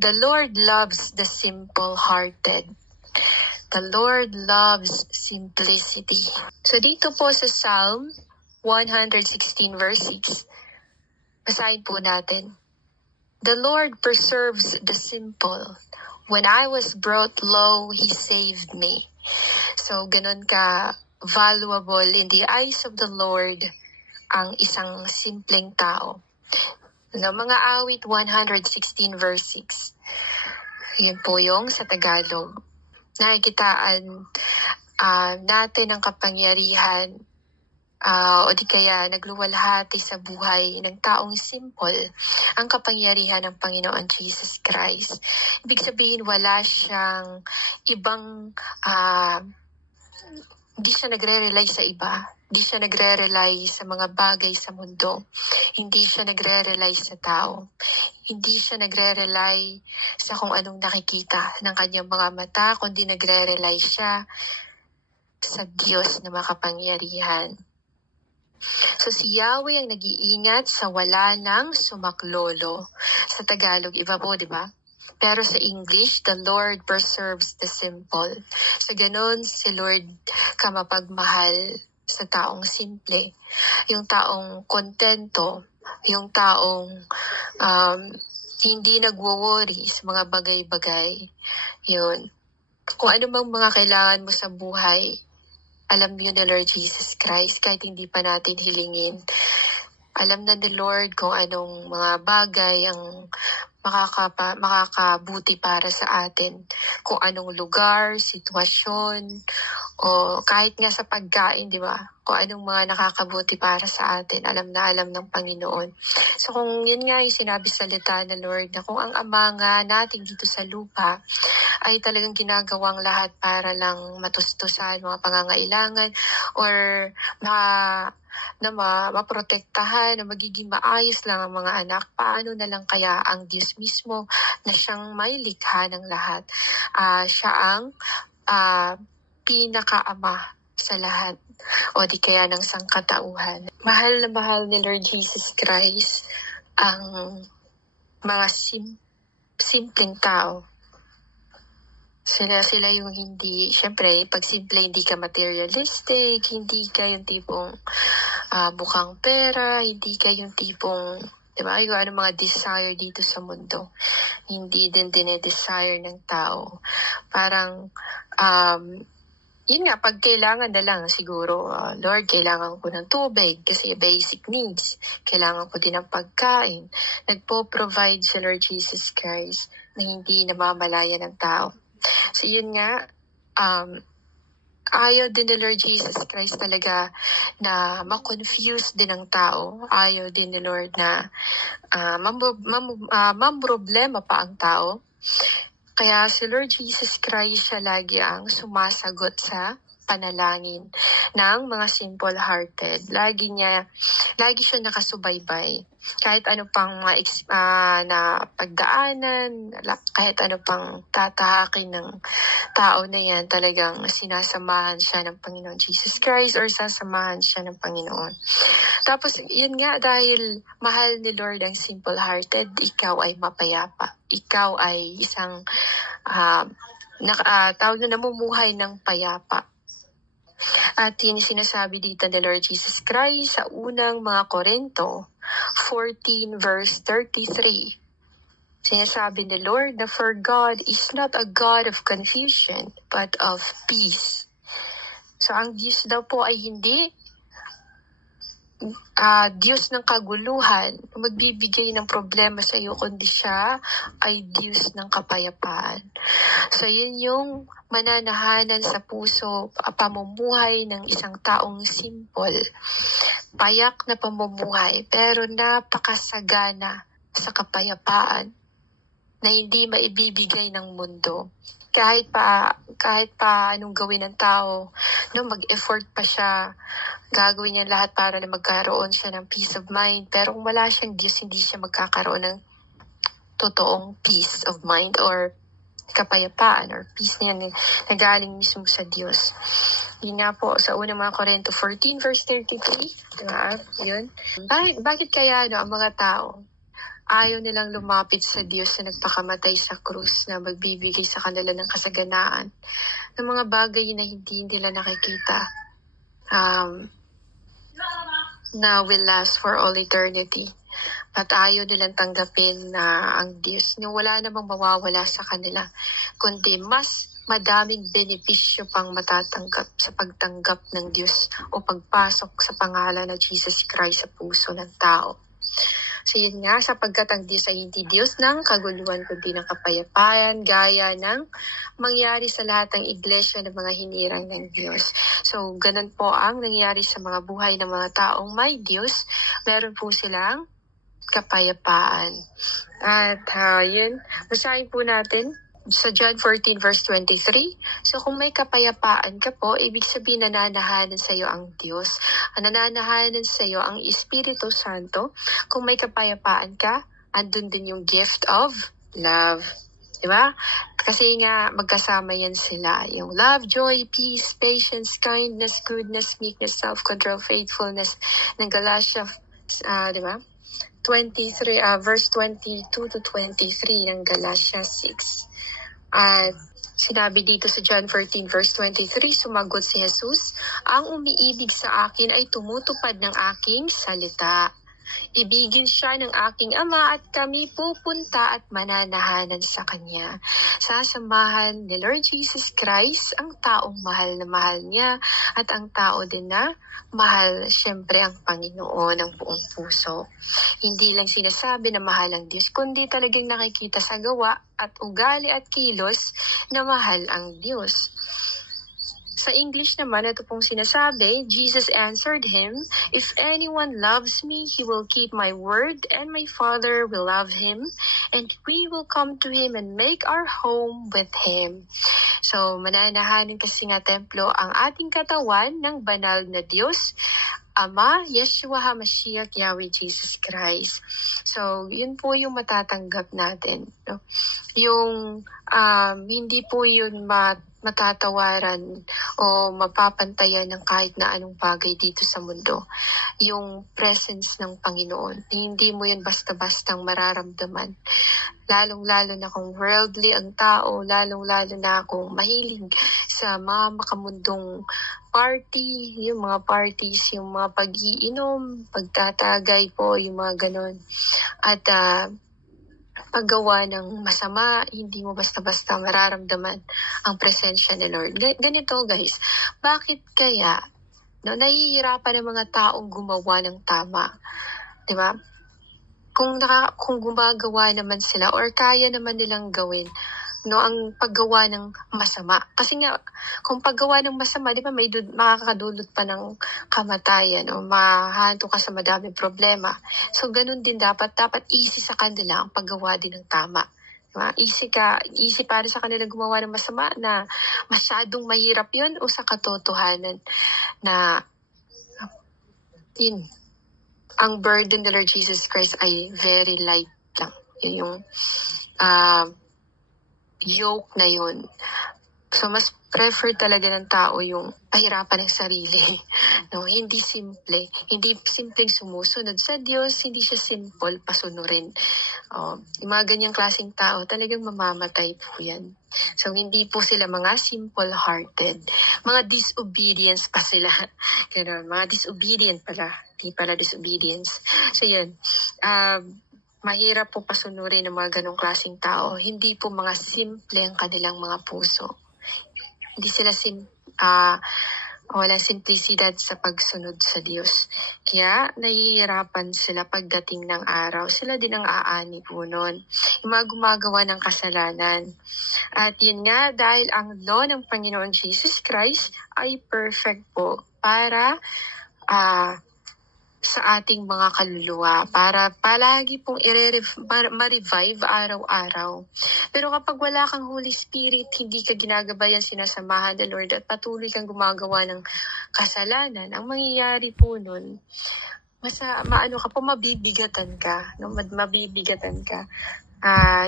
The Lord loves the simple-hearted. The Lord loves simplicity. So dito po sa Psalm 116 verse 6, basahin po natin. The Lord preserves the simple. When I was brought low, He saved me. So ganun ka valuable in the eyes of the Lord ang isang simpleng tao. No, mga awit 116 verse 6. Yun po yung sa Tagalog. Nakikitaan natin ang kapangyarihan o di kaya nagluwalhati sa buhay ng taong simple ang kapangyarihan ng Panginoon Jesus Christ. Ibig sabihin wala siyang ibang hindi siya nagre-rely sa iba. Hindi siya nagre-rely sa mga bagay sa mundo. Hindi siya nagre-rely sa tao. Hindi siya nagre-rely sa kung anong nakikita ng kanyang mga mata, kundi nagre-rely siya sa Diyos na makapangyarihan. So si Yahweh ang nag-iingat sa wala ng sumaklolo. Sa Tagalog, iba po, di ba? Pero sa English, the Lord preserves the simple. So ganun si Lord ka mapagmahal sa taong simple. Yung taong kontento, yung taong hindi nagwo-worry sa mga bagay-bagay. Yun. Kung ano mang mga kailangan mo sa buhay, alam niyo ni Lord Jesus Christ, kahit hindi pa natin hilingin. Alam na ni Lord kung anong mga bagay ang makakabuti para sa atin. Kung anong lugar, sitwasyon, o kahit nga sa pagkain, di ba? Kung anong mga nakakabuti para sa atin. Alam na alam ng Panginoon. So kung yun nga yung sinabi sa salita ng Lord, na kung ang Ama nga natin dito sa lupa ay talagang ginagawang lahat para lang matustusan mga pangangailangan or maprotektahan, na magiging maayos lang ang mga anak, paano na lang kaya ang Diyos mismo na siyang may likha ng lahat? Siya ang pinakaama sa lahat o di kaya ng sangkatauhan. Mahal na mahal ni Lord Jesus Christ ang mga simpleng tao. Sila yung hindi, syempre, pag simple hindi ka materialistic, hindi ka yung tipong mukhang pera, hindi ka yung tipong, di ba, yung ano mga desire dito sa mundo. Hindi din dinedesire ng tao. Parang, yun nga, pag kailangan na lang siguro, Lord, kailangan ko ng tubig kasi basic needs. Kailangan ko din ng pagkain. Nagpo-provide si Lord Jesus Christ na hindi namamalaya ng tao. So yun nga, ayaw din ni Lord Jesus Christ talaga na ma-confuse din ang tao. Ayaw din ni Lord na mamroblema pa ang tao. Kaya si Lord Jesus Christ siya lagi ang sumasagot sa panalangin ng mga simple-hearted. Lagi siya nakasubaybay. Kahit ano pang na pagdaanan, kahit ano pang tatahakin ng tao na yan, talagang sinasamahan siya ng Panginoon Jesus Christ or sasamahan siya ng Panginoon. Tapos, yun nga, dahil mahal ni Lord ang simple-hearted, ikaw ay mapayapa. Ikaw ay isang tawag na namumuhay ng payapa. At yun sinasabi dito ni Lord Jesus Christ sa unang mga Korinto 14 verse 33. Sinasabi ni Lord na for God is not a God of confusion, but of peace. So ang Diyos daw po ay hindi Diyos ng kaguluhan, magbibigay ng problema sa iyo, kundi siya ay Diyos ng kapayapaan. So yun yung mananahanan sa puso, pamumuhay ng isang taong simple. Payak na pamumuhay, pero napakasagana sa kapayapaan na hindi maibibigay ng mundo. Kahit pa anong gawin ng tao, mag-effort pa siya, gagawin niya lahat para na magkaroon siya ng peace of mind. Pero kung wala siyang Diyos, hindi siya magkakaroon ng totoong peace of mind or kapayapaan or peace niya na galing mismo sa Diyos. Yun nga po, sa unang mga Korinto 14 verse 33, diba? Yun. Bakit kaya ang mga tao Ayaw nilang lumapit sa Diyos na nagpakamatay sa krus na magbibigay sa kanila ng kasaganaan. Ng mga bagay na hindi nila nakikita na will last for all eternity. At ayaw nilang tanggapin na ang Diyos na wala namang mawawala sa kanila, kundi mas madaming benepisyo pang matatanggap sa pagtanggap ng Diyos o pagpasok sa pangalan ng Jesus Christ sa puso ng tao. So yun nga, sapagkat ang Diyos ay hindi Diyos ng kaguluhan kundi ng kapayapaan, gaya ng mangyari sa lahat ng iglesia ng mga hinirang ng Diyos. So ganun po ang nangyari sa mga buhay ng mga taong may Diyos. Meron po silang kapayapaan. At yun, basahin po natin sa John 14 verse 23. So kung may kapayapaan ka po, ibig sabihin nananahanan sa iyo ang Diyos. Nananahanan sa iyo ang Espiritu Santo. Kung may kapayapaan ka, andun din yung gift of love. Diba? Kasi nga magkasama yan sila. Yung love, joy, peace, patience, kindness, goodness, meekness, self-control, faithfulness ng Galatia, diba? 23, verse 22 to 23 ng Galatia 6. At sinabi dito sa John 14 verse 23, sumagot si Jesus, ang umiibig sa akin ay tumutupad ng aking salita. Ibigin siya ng aking Ama at kami pupunta at mananahanan sa Kanya. Sasamahan ni Lord Jesus Christ ang taong mahal na mahal niya at ang tao din na mahal siyempre ang Panginoon ng buong puso. Hindi lang sinasabi na mahal ang Diyos, kundi talagang nakikita sa gawa at ugali at kilos na mahal ang Diyos. Sa English naman, ito pong sinasabi, Jesus answered him, if anyone loves me, he will keep my word, and my Father will love him, and we will come to him and make our home with him. So, mananahanin kasi nga templo ang ating katawan ng banal na Diyos, Ama, Yeshua HaMashiach, Yahweh Jesus Christ. So, yun po yung matatanggap natin. No? Yung hindi po yun matatawaran o mapapantayan ng kahit na anong bagay dito sa mundo. Yung presence ng Panginoon. Hindi mo yun basta-bastang mararamdaman. Lalong-lalo na kung worldly ang tao, lalong-lalo na kung mahilig sa mga makamundong party, yung mga parties, yung mga pag-iinom, pagtatagay po, yung mga ganon. At paggawa ng masama, hindi mo basta-basta mararamdaman ang presensya ni Lord. Ganito guys, bakit kaya nahihirapan ng mga taong gumawa ng tama? Diba? Kung gumagawa naman sila or kaya naman nilang gawin ang paggawa ng masama. Kasi nga, kung paggawa ng masama, di ba, makakadulot pa ng kamatayan o mahanto ka sa madaming problema. So, ganun din dapat easy sa kanila ang paggawa din ng tama. Diba? Easy para sa kanila gumawa ng masama na masyadong mahirap yun o sa katotohanan na yun, ang burden ng Lord Jesus Christ ay very light lang. Yun yung yoke na yun. So, mas prefer talaga ng tao yung pahirapan ng sarili. No, hindi simple. Hindi simpleng sumusunod sa Diyos, hindi siya simple pasunurin. Yung mga ganyang klaseng tao, talagang mamamatay po yan. So, hindi po sila mga simple-hearted. Mga disobedience pa sila. Ganun, mga disobedient pala. Hindi pala disobedience. So, yun. Mahirap po pasunurin ng mga ganong klaseng tao. Hindi po mga simple ang kanilang mga puso. Hindi sila walang simplisidad sa pagsunod sa Diyos. Kaya nahihirapan sila pagdating ng araw. Sila din ang aani po nun. Yung mga gumagawa ng kasalanan. At yun nga, dahil ang law ng Panginoon Jesus Christ ay perfect po para sa ating mga kaluluwa para palagi pong ma-revive araw-araw. Pero kapag wala kang Holy Spirit, hindi ka ginagabayan, sinasamahan ng Lord at patuloy kang gumagawa ng kasalanan, ang mangyayari po nun, mabibigatan ka. No? Mabibigatan ka.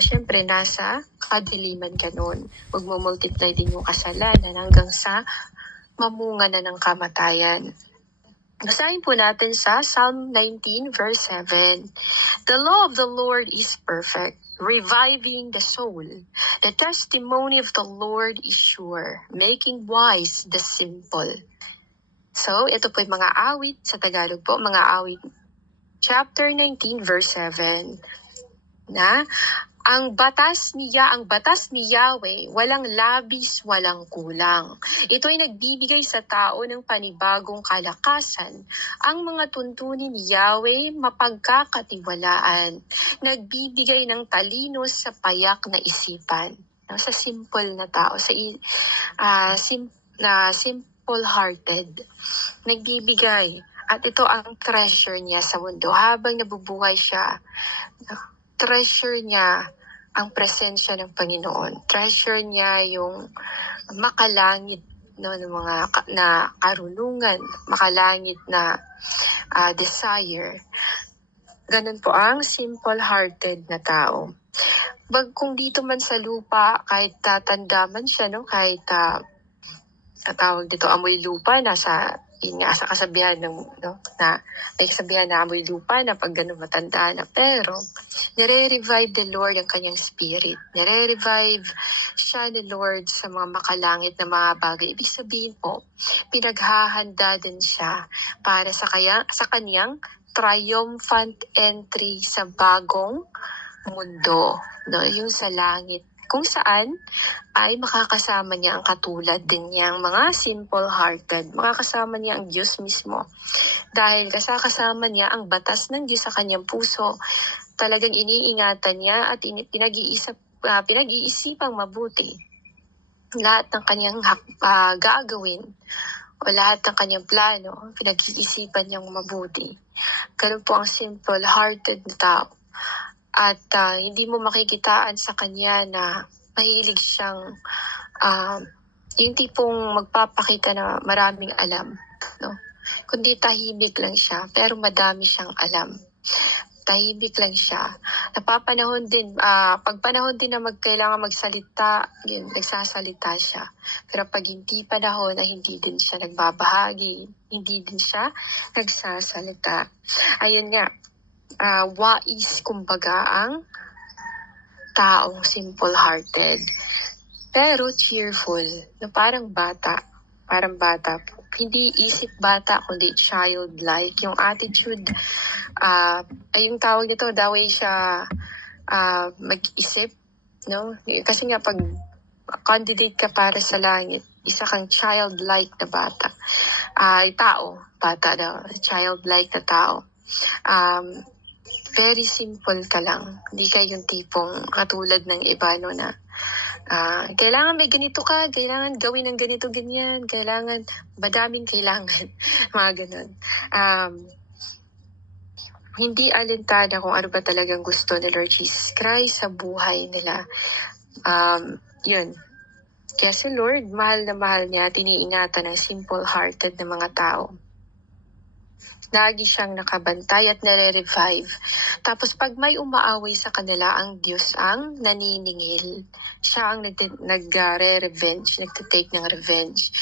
Siyempre, nasa kadiliman ka nun. Huwag mo multiply din yung kasalanan hanggang sa mamunga na ng kamatayan. Basahin po natin sa Psalm 19 verse 7. The law of the Lord is perfect, reviving the soul. The testimony of the Lord is sure, making wise the simple. So, ito po yung mga awit sa Tagalog po, mga awit. Chapter 19 verse 7. Na, ang batas ni Yahweh, walang labis, walang kulang. Ito ay nagbibigay sa tao ng panibagong kalakasan. Ang mga tuntunin ni Yahweh mapagkakatiwalaan. Nagbibigay ng talino sa payak na isipan. Sa simple na tao, sa simple-hearted. Nagbibigay. At ito ang treasure niya sa mundo. Habang nabubuhay siya, treasure niya ang presensya ng Panginoon. Treasure niya yung makalangit ng mga na karunungan, makalangit na desire. Ganun po ang simple-hearted na tao. Kung dito man sa lupa, kahit tatanda man siya, kahit tawag dito, amoy lupa, yun nga, sa kasabihan na may kasabihan na amoy lupa na pag gano'n matanda na. Pero, nire-revive the Lord ang kanyang spirit. Nire-revive siya ni Lord sa mga makalangit na mga bagay. Ibig sabihin po, pinaghahanda din siya para sa kanyang triumphant entry sa bagong mundo. Yung sa langit. Kung saan ay makakasama niya ang katulad din niyang mga simple-hearted. Makakasama niya ang Diyos mismo. Dahil kasama niya ang batas ng Diyos sa kanyang puso. Talagang iniingatan niya at pinag-iisipang mabuti. Lahat ng kanyang gagawin o lahat ng kanyang plano, pinag-iisipan niyang mabuti. Ganun po ang simple-hearted na tao. At hindi mo makikitaan sa kanya na mahilig siyang yung tipong magpapakita na maraming alam. Kundi tahimik lang siya, pero madami siyang alam. Tahimik lang siya. Napapanahon din, pag panahon din na kailangan magsalita, yun, nagsasalita siya. Pero pag hindi panahon na hindi din siya nagbabahagi, hindi din siya nagsasalita. Ayun nga. Wais kumbaga ang taong simple-hearted pero cheerful, na parang bata po. Hindi isip bata kundi childlike. Yung attitude ay yung tawag nito, the way siya mag-isip, kasi nga pag candidate ka para sa langit, isa kang childlike na bata. Childlike na tao. Very simple ka lang. Hindi ka yung tipong katulad ng iba na kailangan may ganito ka, kailangan gawin ng ganito, ganyan, kailangan, madaming kailangan, mga ganun. Hindi alintana kung ano ba talagang gusto ni Lord Jesus Christ sa buhay nila. Yun. Kaya si Lord, mahal na mahal niya, tiniingatan ng simple-hearted na mga tao. Lagi siyang nakabantay at nare-revive. Tapos pag may umaaway sa kanila, ang Diyos ang naniningil. Siya ang nagre-revenge, nagtitake ng revenge.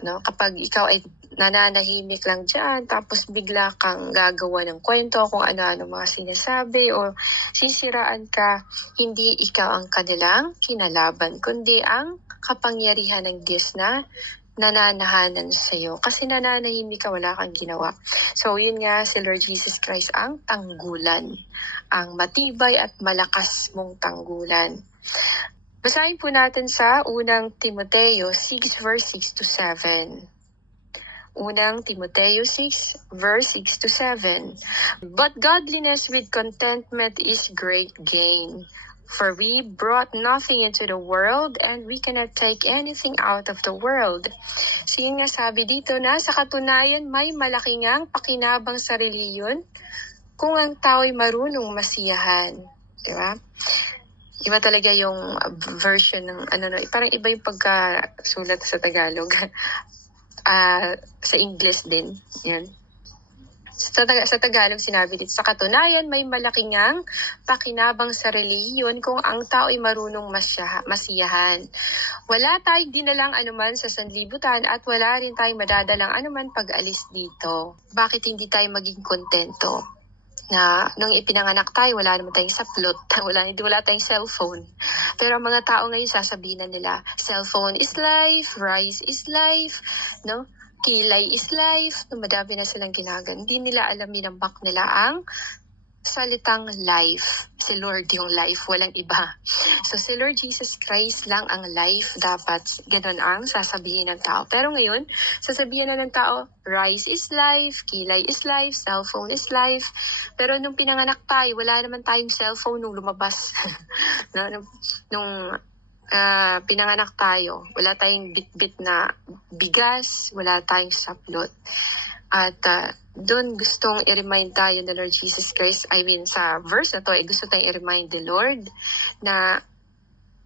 Kapag ikaw ay nananahimik lang dyan, tapos bigla kang gagawa ng kwento kung ano-ano mga sinasabi o sisiraan ka, hindi ikaw ang kanilang kinalaban, kundi ang kapangyarihan ng Diyos na nananahanan sa iyo. Kasi nananahimik ka, wala kang ginawa. So, yun nga, si Lord Jesus Christ ang tanggulan. Ang matibay at malakas mong tanggulan. Basahin po natin sa unang Timoteo 6 verse 6 to 7. Unang Timoteo 6 verse 6 to 7. But godliness with contentment is great gain. For we brought nothing into the world and we cannot take anything out of the world. So yun nga sabi dito na sa katunayan may malaki ngang pakinabang sa reliyon kung ang tao'y marunong masiyahan. Diba? Iba talaga yung version ng parang iba yung pagkasulat sa Tagalog. Sa English din. Yun. Sa Tagalog sinabi dito, sa katunayan may malaking ang pakinabang sa relihiyon kung ang tao ay marunong masiyahan. Wala tayong dinalang anuman sa sanlibutan at wala rin tayong madadalang anuman pag-alis dito. Bakit hindi tayo maging kontento? Na nung ipinanganak tayo, wala naman tayong saplot, wala tayong cellphone. Pero ang mga tao ngayon sasabihin na nila, cellphone is life, rice is life, no? Kilay is life, no, madami na silang ginagan. Hindi nila alam, minambak nila ang salitang life. Si Lord yung life, walang iba. So si Lord Jesus Christ lang ang life, dapat ganun ang sasabihin ng tao. Pero ngayon, sasabihin na ng tao, rice is life, kilay is life, cellphone is life. Pero nung pinanganak tayo, wala naman tayong cellphone nung lumabas. nung pinanganak tayo, wala tayong bit-bit na bigas, wala tayong saplot. At doon gustong i-remind tayo ng Lord Jesus Christ, sa verse na to, gusto tayong i-remind the Lord na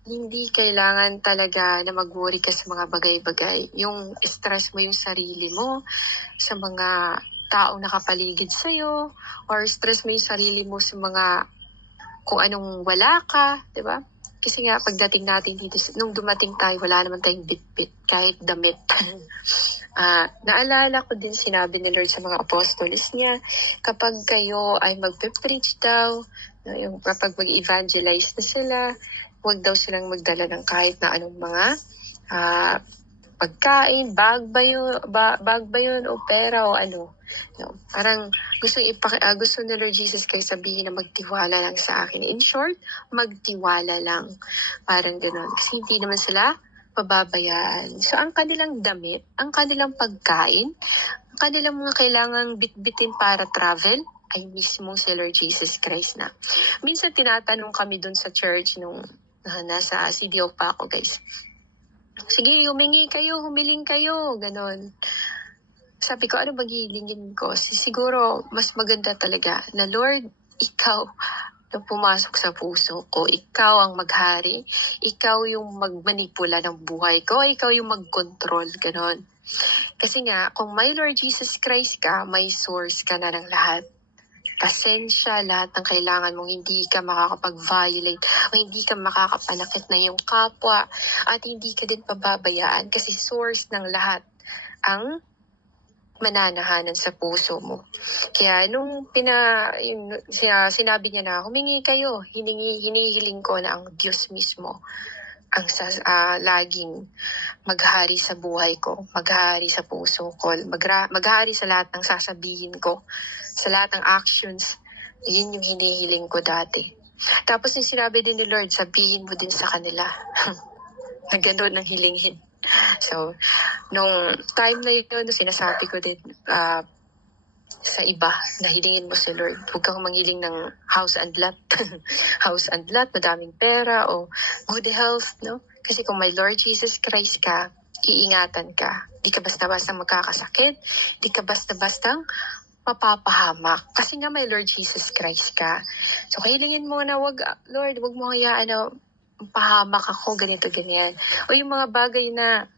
hindi kailangan talaga na mag-worry ka sa mga bagay-bagay. Yung stress mo yung sarili mo sa mga taong nakapaligid sa'yo, or stress mo yung sarili mo sa mga kung anong wala ka, di ba? Kasi nga, pagdating natin dito, nung dumating tayo, wala naman tayong bit-bit, kahit damit. Naalala ko din sinabi ni Lord sa mga apostolis niya, kapag kayo ay magpe-preach daw, kapag mag-evangelize na sila, huwag daw silang magdala ng kahit na anong mga pagkain, bag ba yun, o pera, o ano. No, parang gusto ni Lord Jesus kayo sabihin na magtiwala lang sa akin. In short, magtiwala lang. Parang gano'n. Kasi hindi naman sila pababayaan. So, ang kanilang damit, ang kanilang pagkain, ang kanilang mga kailangang bitbitin para travel, ay mismo si Lord Jesus Christ na. Minsan tinatanong kami dun sa church nung nasa CDO pa ako, guys. Sige, humiling kayo, ganon. Sabi ko, ano bang hihilingin ko? Siguro, mas maganda talaga na Lord, ikaw na pumasok sa puso ko. Ikaw ang maghari. Ikaw yung magmanipula ng buhay ko. Ikaw yung mag-control, ganon. Kasi nga, kung may Lord Jesus Christ ka, may source ka na ng lahat. Pasensya, lahat ng kailangan mong hindi ka makakapag-violate o hindi ka makakapanakit na yung kapwa at hindi ka din pababayaan kasi source ng lahat ang mananahanan sa puso mo. Kaya nung sinabi niya na humingi kayo, hinihiling ko na ang Diyos mismo ang laging maghari sa buhay ko, maghari sa puso ko, maghari sa lahat ng sasabihin ko, sa lahat ng actions. Yun yung hinihiling ko dati. Tapos yung sinabi din ni Lord, sabihin mo din sa kanila na gano'n ang hilingin. So, nung time na yun, sinasabi ko din sa iba na hilingin mo si Lord. Huwag kang manghiling ng house and lot. House and lot, madaming pera o good health, no? Kasi kung may Lord Jesus Christ ka, iingatan ka. Di ka basta-basta magkakasakit. Di ka basta-bastang mapapahamak. Kasi nga may Lord Jesus Christ ka. So, kahilingin mo na Lord, wag mo hayaan na pahamak ako, ganito, ganyan. O yung mga bagay na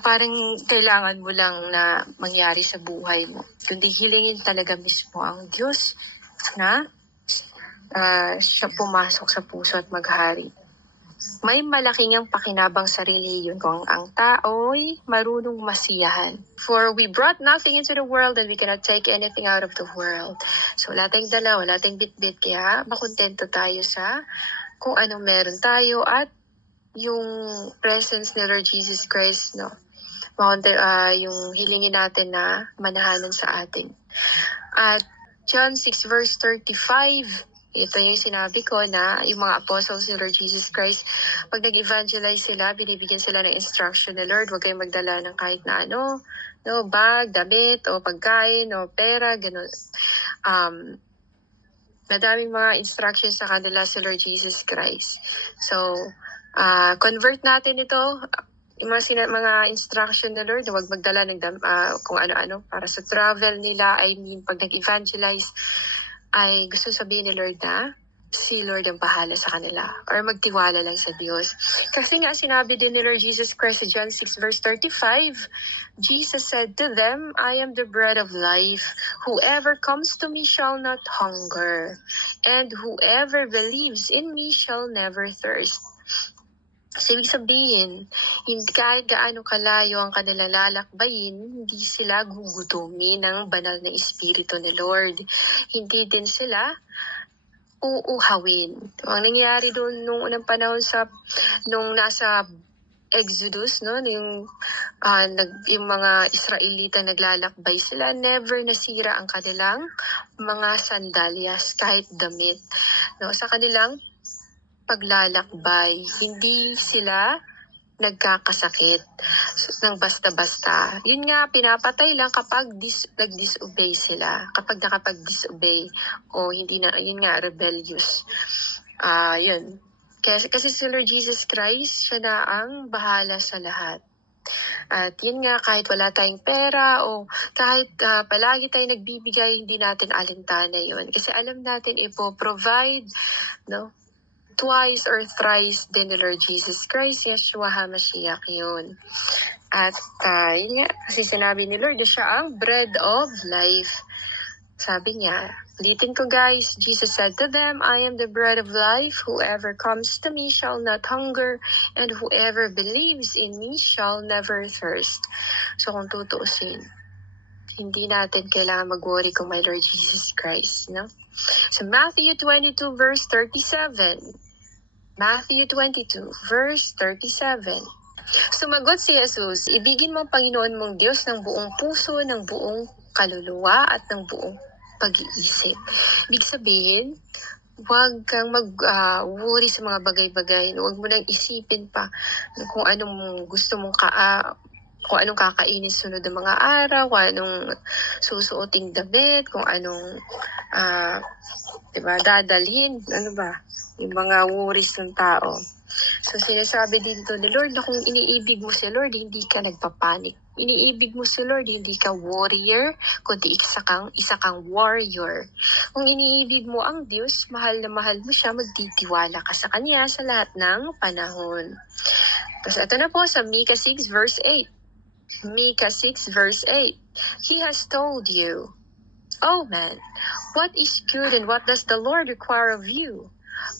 parang kailangan mo lang na mangyari sa buhay mo. Kundi hilingin talaga mismo ang Diyos na siya pumasok sa puso at maghari. May malaking ang pakinabang sa relihiyon kung ang tao'y marunong masiyahan. For we brought nothing into the world and we cannot take anything out of the world. So wala tayong dala, wala tayong bit-bit, kaya makontento tayo sa kung anong meron tayo at yung presence ni Lord Jesus Christ, no? Yung hilingin natin na manahanan sa atin. At John 6 verse 35, ito yung sinabi ko na yung mga apostles ni Lord Jesus Christ, pag nag-evangelize sila, binibigyan sila ng instruction na Lord, huwag kayong magdala ng kahit na ano, no, bag, damit, o pagkain, o pera, gano'n. Madaming mga instructions sa kanila si Lord Jesus Christ. So, convert natin ito, yung mga instruction na Lord, huwag magdala ng kung ano-ano para sa travel nila. I mean, pag nag-evangelize, ay gusto sabihin ni Lord na si Lord ang bahala sa kanila or magtiwala lang sa Diyos. Kasi nga sinabi din ni Lord Jesus Christ sa John 6 verse 35, Jesus said to them, I am the bread of life. Whoever comes to me shall not hunger, and whoever believes in me shall never thirst. So, ibig sabihin, kahit gaano kalayo ang kanilang lalakbayin, hindi sila gugutumin ng banal na Espiritu ni Lord. Hindi din sila uuhawin. Ang nangyari doon nung unang panahon nung nasa Exodus, no, yung mga Israelita naglalakbay sila, never nasira ang kanilang mga sandalyas, kahit damit. No, sa kanilang paglalakbay, hindi sila nagkakasakit ng basta-basta. Yun nga, pinapatay lang kapag nag-disobey sila. Kapag nakapag-disobey o hindi na, yun nga, rebellious. Yun. Kasi si Lord Jesus Christ, siya na ang bahala sa lahat. At yun nga, kahit wala tayong pera o kahit palagi tayong nagbibigay, hindi natin alintana yun. Kasi alam natin ipo-provide, no? Twice or thrice din ni Lord Jesus Christ, Yeshua HaMashiach yun. At yun nga, kasi sinabi ni Lord, siya ang bread of life. Sabi niya, ulitin ko guys, Jesus said to them, I am the bread of life. Whoever comes to me shall not hunger, and whoever believes in me shall never thirst. So kung tutuusin, hindi natin kailangan mag-worry kung may Lord Jesus Christ, no? So Matthew 22 verse 37. Matthew 22 verse 37. Sumagot si Jesus, ibigin mo ang Panginoon mong Diyos ng buong puso, ng buong kaluluwa, at ng buong pag-iisip. Ibig sabihin, huwag kang mag-worry sa mga bagay-bagay. Huwag mo nang isipin pa kung anong gusto mong kung anong kakainin sunod ng mga araw, kung anong susuoting damit, kung anong dadalhin, yung mga worries ng tao. So sinasabi dito ni Lord na kung iniibig mo si Lord, hindi ka nagpapanik. Iniibig mo si Lord, hindi ka warrior, kundi isa kang warrior. Kung iniibig mo ang Diyos, mahal na mahal mo siya, magtitiwala ka sa Kanya sa lahat ng panahon. Tapos ito na po sa Micah 6 verse 8. Micah 6 verse 8. He has told you, oh man, what is good and what does the Lord require of you?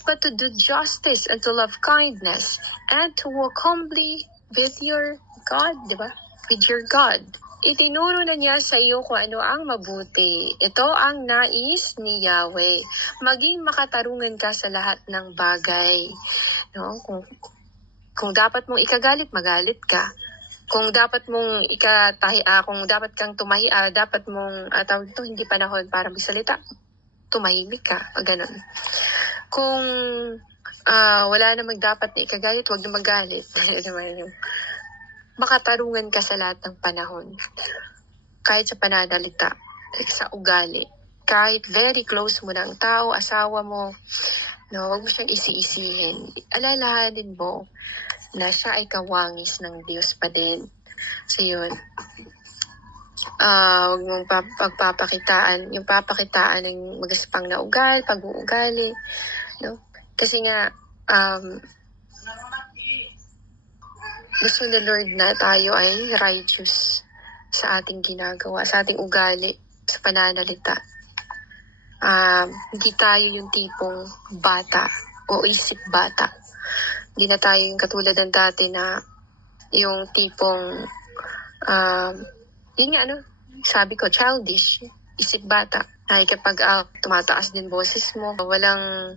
But to do justice and to love kindness and to walk humbly with your God, di ba? With your God. Itinuro na niya sa iyo kung ano ang mabuti. Ito ang nais ni Yahweh. Maging makatarungan ka sa lahat ng bagay. No? Kung dapat mong ikagalit, magalit ka. Kung dapat mong kung dapat kang tumahi, dapat mong tawag ito, hindi panahon para magsalita, tumahimik ka, ganun. Kung wala namang dapat na ikagalit, huwag na magalit. Makatarungan ka sa lahat ng panahon. Kahit sa pananalita, sa ugali. Kahit very close mo ng tao, asawa mo, no, huwag mo siyang isi-isihin. Alalahanin mo na siya ay kawangis ng Diyos pa din. So yun. Huwag mong pagpapakitaan, yung papakitaan ng magaspang na pag-uugali, no? Kasi nga, gusto ni Lord na tayo ay righteous sa ating ginagawa, sa ating ugali, sa pananalita. Hindi tayo yung tipong bata o isip bata. Hindi na tayo yung katulad ng dati na yung tipong yun nga, sabi ko, childish, isip bata. Ay kapag tumataas din boses mo, walang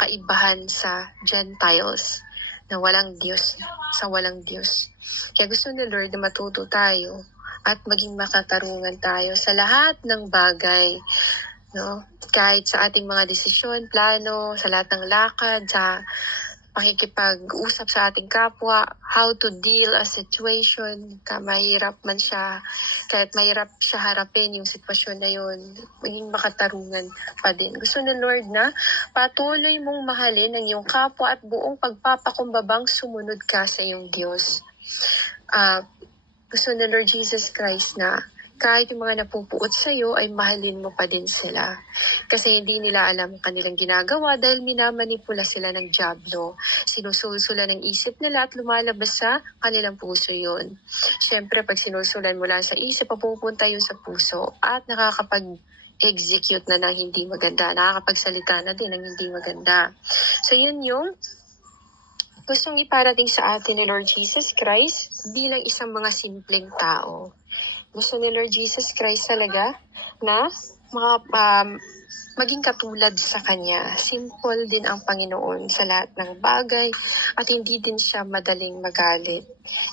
kaibahan sa Gentiles, na walang Diyos, sa walang Diyos. Kaya gusto ni Lord na matuto tayo at maging makatarungan tayo sa lahat ng bagay. No? Kahit sa ating mga desisyon, plano, sa lahat ng lakad, sa pakikipag-usap sa ating kapwa, how to deal a situation, mahirap man siya, kahit mahirap siya harapin yung sitwasyon na yun, maging makatarungan pa din. Gusto ng Lord na patuloy mong mahalin ang iyong kapwa at buong pagpapakumbabang sumunod ka sa iyong Diyos. Gusto ng Lord Jesus Christ na kahit yung mga napupuot sa'yo ay mahalin mo pa din sila. Kasi hindi nila alam ang kanilang ginagawa dahil minamanipula sila ng dyablo. Sinusulsula ng isip nila at lumalabas sa kanilang puso yun. Siyempre, pag sinusulan mo lang sa isip, papupunta yun sa puso at nakakapag-execute na ng hindi maganda, nakakapagsalita na din ng hindi maganda. So yun yung gustong iparating sa atin ni Lord Jesus Christ bilang isang mga simpleng tao. Gusto ni Lord Jesus Christ talaga na maging katulad sa Kanya. Simple din ang Panginoon sa lahat ng bagay at hindi din siya madaling magalit.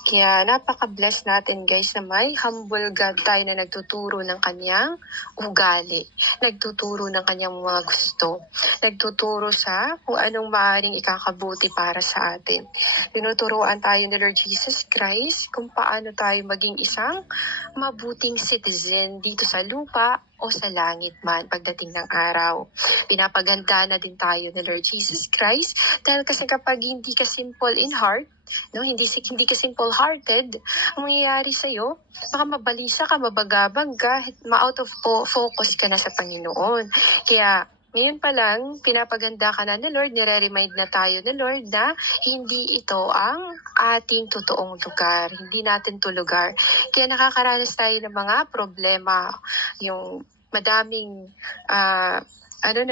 Kaya napaka-bless natin guys na may humble God tayo na nagtuturo ng Kanyang ugali. Nagtuturo ng Kanyang mga gusto. Nagtuturo sa kung anong maaaring ikakabuti para sa atin. Tinuturuan tayo ni Lord Jesus Christ kung paano tayo maging isang mabuting citizen dito sa lupa o sa langit man pagdating ng araw. Pinapaganda na din tayo ni Lord Jesus Christ dahil kasi kapag hindi ka simple in heart, hindi ka simple-hearted, ang mangyayari sa'yo, baka mabalisa ka, mabagabag ka, ma-out of focus ka na sa Panginoon. Kaya ngayon pa lang, pinapaganda ka na ni Lord, nire-remind na tayo ni Lord na hindi ito ang ating totoong lugar. Hindi natin to lugar. Kaya nakakaranas tayo ng mga problema, yung madaming,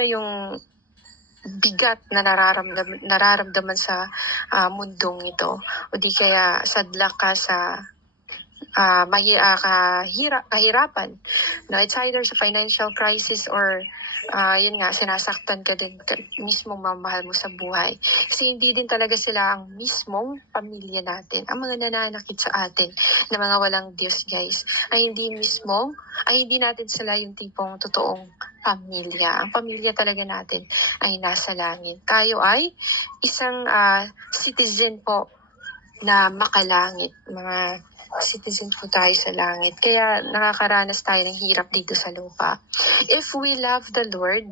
yung bigat na nararamdaman sa mundong ito. O di kaya sadlak ka sa kahirapan. No, it's either sa financial crisis or sinasaktan ka din mismo mamahal mo sa buhay. Kasi hindi din talaga sila ang mismong pamilya natin. Ang mga nananakit sa atin na mga walang Diyos guys, ay hindi natin sila yung tipong totoong pamilya. Ang pamilya talaga natin ay nasa langit. Tayo ay isang citizen po na makalangit. Mga citizen po tayo sa langit. Kaya nakakaranas tayo ng hirap dito sa lupa. If we love the Lord,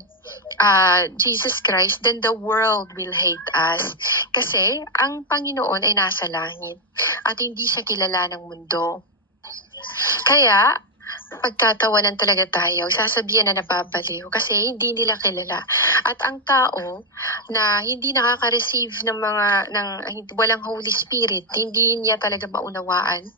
Jesus Christ, then the world will hate us. Kasi ang Panginoon ay nasa langit at hindi siya kilala ng mundo. Kaya pagtatawanan talaga tayo, sasabihan na napabaliw kasi hindi nila kilala. At ang tao na hindi nakaka-receive ng walang Holy Spirit, hindi niya talaga maunawaan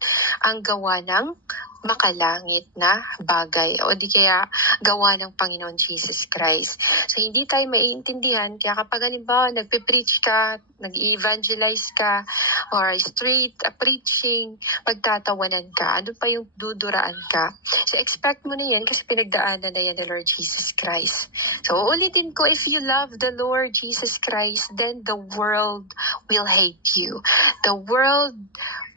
ang gawa ng makalangit na bagay o di kaya gawa ng Panginoon Jesus Christ. So hindi tayo maiintindihan kaya kapag halimbawa nagpe-preach ka, nag-evangelize ka, or straight preaching, pagtatawanan ka, ano pa yung duduraan ka. So expect mo na yan kasi pinagdaanan na yan ni Lord Jesus Christ. So ulitin ko, if you love the Lord Jesus Christ, then the world will hate you. The world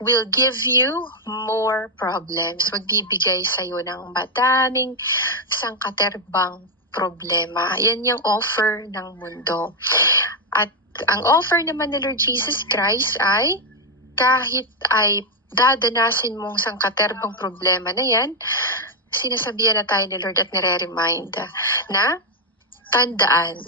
will give you more problems. Magbibigay sa'yo ng madaming sangkaterbang problema. Yan yung offer ng mundo. At ang offer naman ni Lord Jesus Christ ay kahit ay dadanasin mong sangkaterbang problema na yan, sinasabihan na tayo ni Lord at nire-remind na tandaan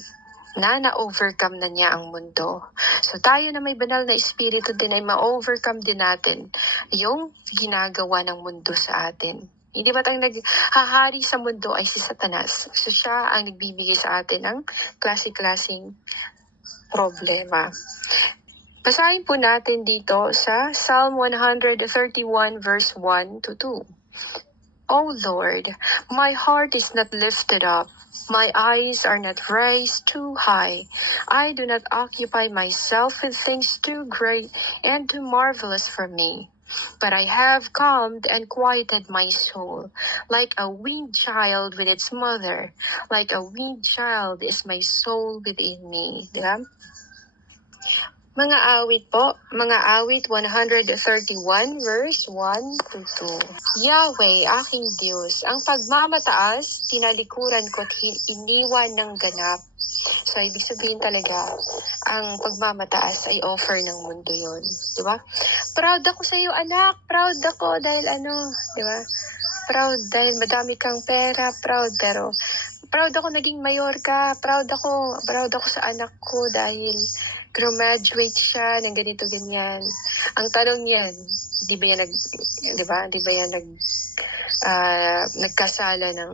na na-overcome na niya ang mundo. So tayo na may banal na espiritu din ay ma-overcome din natin yung ginagawa ng mundo sa atin. Hindi ba tayong naghahari sa mundo ay si Satanas? So siya ang nagbibigay sa atin ng klase-klaseng problema. Basahin po natin dito sa Psalm 131 verse 1 to 2. O Lord, my heart is not lifted up. My eyes are not raised too high. I do not occupy myself with things too great and too marvelous for me. But I have calmed and quieted my soul, like a weaned child with its mother. Like a weaned child is my soul within me. Diba? Mga awit po, mga awit 131 verse 1 to 2. Yahweh, aking Diyos, ang pagmamataas, tinalikuran ko't iniwan ng ganap. So, ibig sabihin talaga, ang pagmamataas ay offer ng mundo yon, di ba? Proud ako sa iyo, anak. Proud ako dahil di ba? Proud dahil madami kang pera, proud ako naging mayor ka, proud ako sa anak ko dahil graduate siya ng ganito ganyan. Ang tanong niyan, di ba yan nagkasala ng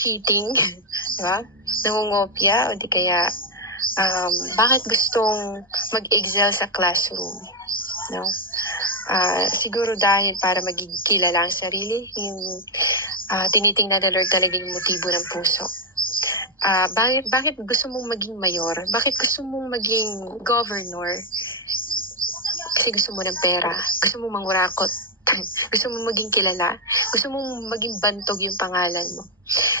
cheating, di ba? Nangungopia, o di kaya bakit gustong mag-excel sa classroom, no? Siguro dahil para maging kilala ang sarili, yung tinitingnan na Lord talaga yung motibo ng puso. Bakit gusto mong maging mayor? Bakit gusto mong maging governor? Kasi gusto mo ng pera. Gusto mong mangurakot. Gusto mong maging kilala. Gusto mong maging bantog yung pangalan mo.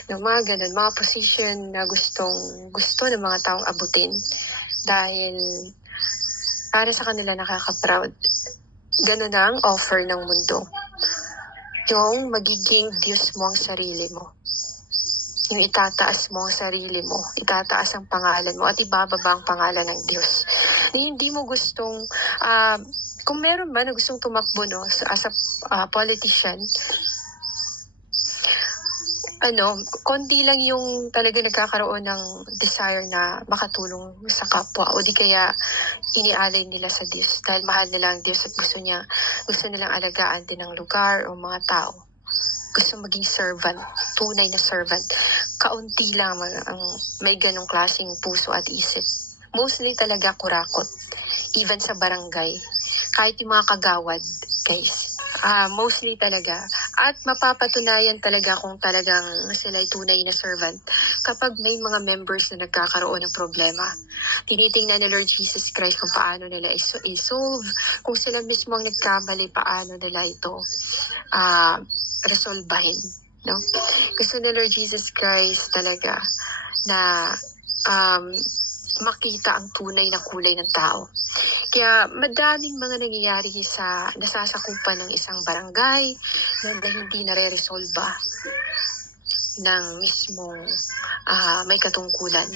No, mga ganun, mga position na gusto ng mga taong abutin. Dahil para sa kanila nakaka-proud. Ganun ang offer ng mundo. Yung magiging Diyos mo ang sarili mo. Yung itataas mo ang sarili mo, itataas ang pangalan mo, at ibababa ang pangalan ng Diyos. Na hindi mo gustong, kung meron ba na gustong tumakbo, no, as a politician, konti lang yung talaga nagkakaroon ng desire na makatulong sa kapwa, o di kaya inialay nila sa Diyos dahil mahal nila ang Diyos at gusto nilang alagaan din ng lugar o mga tao. Gusto maging servant, tunay na servant. Kaunti lang ang may ganong klaseng puso at isip. Mostly talaga kurakot. Even sa barangay. Kahit yung mga kagawad, guys. Mostly talaga. At mapapatunayan talaga kung talagang sila ay tunay na servant kapag may mga members na nagkakaroon ng problema. Tinitingnan ni Lord Jesus Christ kung paano nila isolve. Kung sila mismo ang nagkamali, paano nila ito resolbahin, no? Gusto ni Lord Jesus Christ talaga na makita ang tunay na kulay ng tao. Kaya madaming mga nangyayari sa nasasakupan ng isang barangay na hindi nare-resolba ng mismong may katungkulan.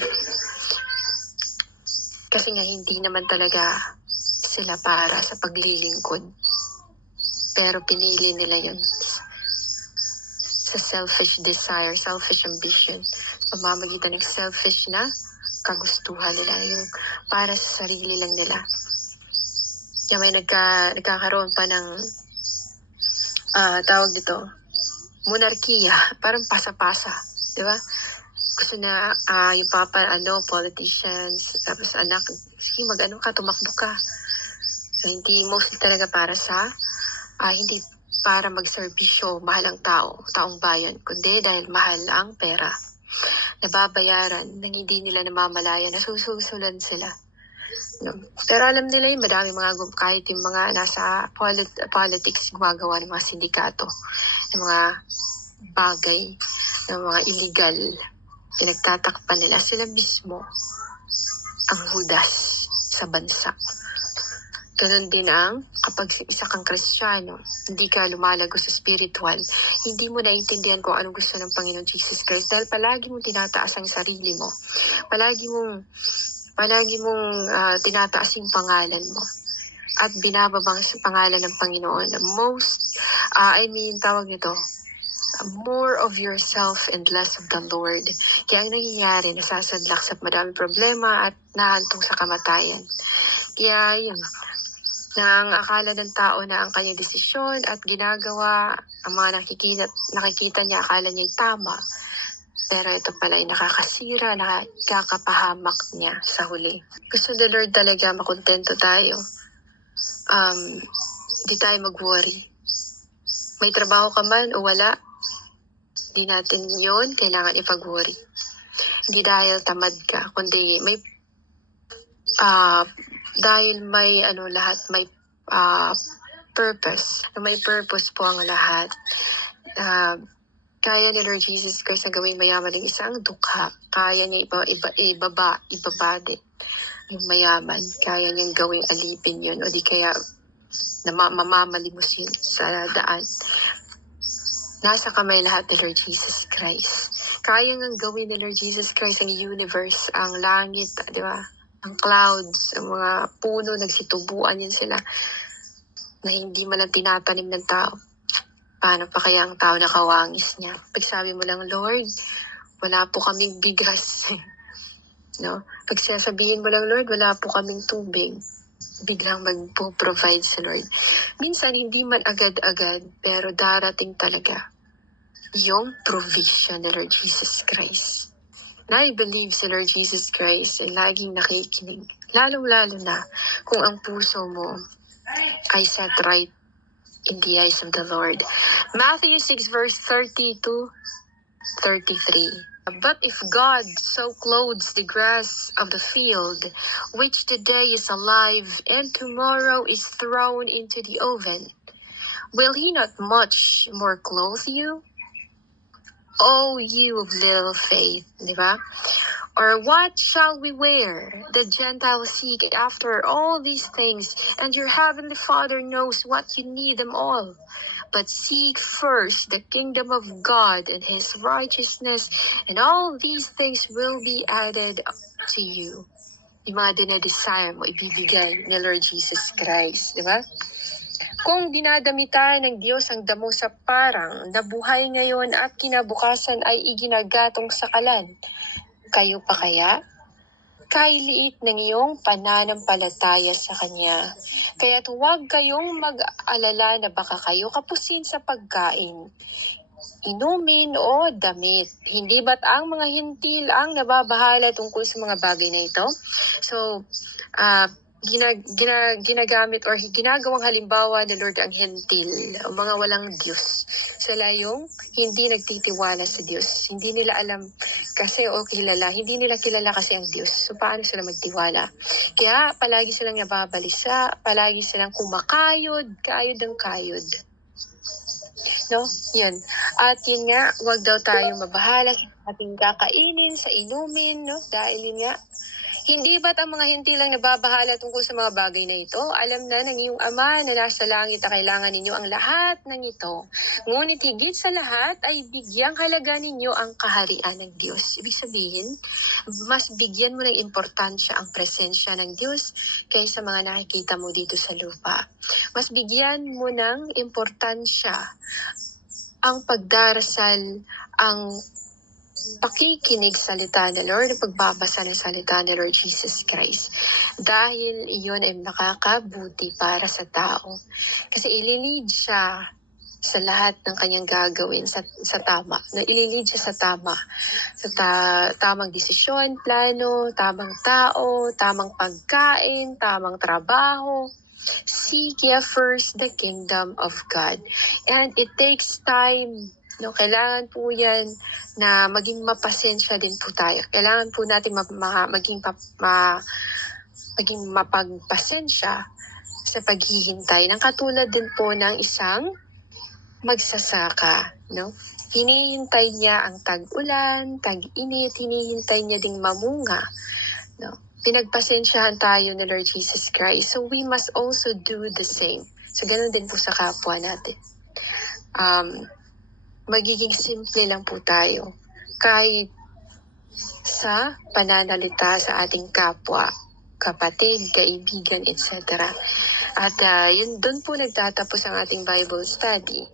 Kasi nga hindi naman talaga sila para sa paglilingkod. Pero pinili nila yun sa selfish desire, selfish ambition. Pamamagitan ng selfish na kagustuhan nila, yung para sa sarili lang nila. Kaya may nagkakaroon pa ng tawag dito, monarkiya, parang pasa-pasa, di ba? Gusto na yung politicians, tapos anak, sige tumakbo ka. So, hindi mostly talaga para sa hindi para magserbisyo, mahal ang taong bayan, kundi dahil mahal ang pera. Nababayaran nang hindi nila namamalayan, nasusulan sila. No? Pero alam nila yung madami kahit yung mga nasa politics, gumagawa ng mga sindikato, ng mga bagay, ng mga illegal, pinagtatakpan nila. Sila mismo ang hudas sa bansa. Ganun din ang kapag isa kang Kristiyano, hindi ka lumalago sa spiritual, hindi mo naiintindihan kung anong gusto ng Panginoon Jesus Christ dahil palagi mong tinataas ang sarili mo. Palagi mong tinataas yung pangalan mo at binababang sa pangalan ng Panginoon. Tawag nito, more of yourself and less of the Lord. Kaya ang nangyayari, nasasadlak sa madaming problema at nahantong sa kamatayan. Kaya yun, nang akala ng tao na ang kanyang desisyon at ginagawa, ang mga nakikita niya, akala niya tama. Pero ito pala ay nakakasira, nakakapahamak niya sa huli. Gusto the Lord talaga makontento tayo. Di tayo mag-worry. May trabaho ka man o wala, di natin yun kailangan ipag-worry. Hindi dahil tamad ka, kundi dahil may lahat may purpose. May purpose po ang lahat. Kaya ni Lord Jesus Christ na gawin mayaman ng isang dukha. Kaya niya ibaba din yung mayaman. Kaya niyang gawing alipin yun o di kaya na mamamalimos yun sa daan. Nasa kamay lahat ni Lord Jesus Christ. Kaya ngang gawin ni Lord Jesus Christ ang universe, ang langit, di ba? Ang clouds, ang mga puno, nagsitubuan yan sila na hindi man lang tinatanim ng tao. Paano pa kaya ang tao nakawangis niya? Pag sabi mo lang, Lord, wala po kaming bigas. No? Pag sasabihin mo lang, Lord, wala po kaming tubig, biglang magpo-provide sa Lord. Minsan, hindi man agad-agad, pero darating talaga. yung provision ni Lord Jesus Christ. Na I believe si Lord Jesus Christ ay laging nakikinig, lalong-lalo na kung ang puso mo ay set right in the eyes of the Lord. Matthew 6 verse 30 to 33. But if God so clothes the grass of the field, which today is alive and tomorrow is thrown into the oven, will he not much more clothe you? O you of little faith, di ba? Or what shall we wear? The Gentiles seek after all these things, and your heavenly Father knows what you need them all. But seek first the kingdom of God and His righteousness, and all these things will be added to you. Yung mga dinadesire mo, ibibigay ni Lord Jesus Christ, di ba? Kung dinadamitan ng Diyos ang damo sa parang na buhay ngayon at kinabukasan ay iginagatong sa kalan, kayo pa kaya? Kailiit ng iyong pananampalataya sa Kanya. Kaya't huwag kayong mag-alala na baka kayo kapusin sa pagkain, inumin o damit. Hindi ba't ang mga hintil ang nababahala tungkol sa mga bagay na ito? So, ginagamit or ginagawang halimbawa ni Lord ang hentil, o mga walang Diyos. Sila yung hindi nagtitiwala sa Diyos. Hindi nila alam kasi o kilala. Hindi nila kilala kasi ang Diyos. So paano sila magtiwala? Kaya palagi silang nababalisa, palagi silang kumakayod, kayod ng kayod. No? Yun. At yun nga, wag daw tayo mabahala sa ating kakainin, sa inumin, no? Dahil yun nga, hindi ba't ang mga hintilang nababahala tungkol sa mga bagay na ito? Alam na ng iyong Ama na nasa langit na kailangan ninyo ang lahat ng ito. Ngunit higit sa lahat ay bigyang halaga ninyo ang kaharian ng Diyos. Ibig sabihin, mas bigyan mo ng importansya ang presensya ng Diyos kaysa mga nakikita mo dito sa lupa. Mas bigyan mo ng importansya ang pagdarasal, ang pakikinig sa salita ni Lord, pagbabasa ng salita ni Lord Jesus Christ. Dahil iyon ay makakabuti para sa tao. Kasi ililid siya sa lahat ng kanyang gagawin sa tama. No, ililid siya sa tama. Sa tamang desisyon, plano, tamang tao, tamang pagkain, tamang trabaho. Seek ye first the kingdom of God. And it takes time. No, kailangan po yan na maging mapasensya din po tayo. Kailangan po natin maging mapagpasensya sa paghihintay. Nang katulad din po ng isang magsasaka. No? Hinihintay niya ang tag-ulan, tag-init, hinihintay niya ding mamunga. No? Pinagpasensyahan tayo ni Lord Jesus Christ. So we must also do the same. So ganun din po sa kapwa natin. Magiging simple lang po tayo kahit sa pananalita sa ating kapwa, kapatid, kaibigan, etc. At yun doon po nagtatapos ang ating Bible study.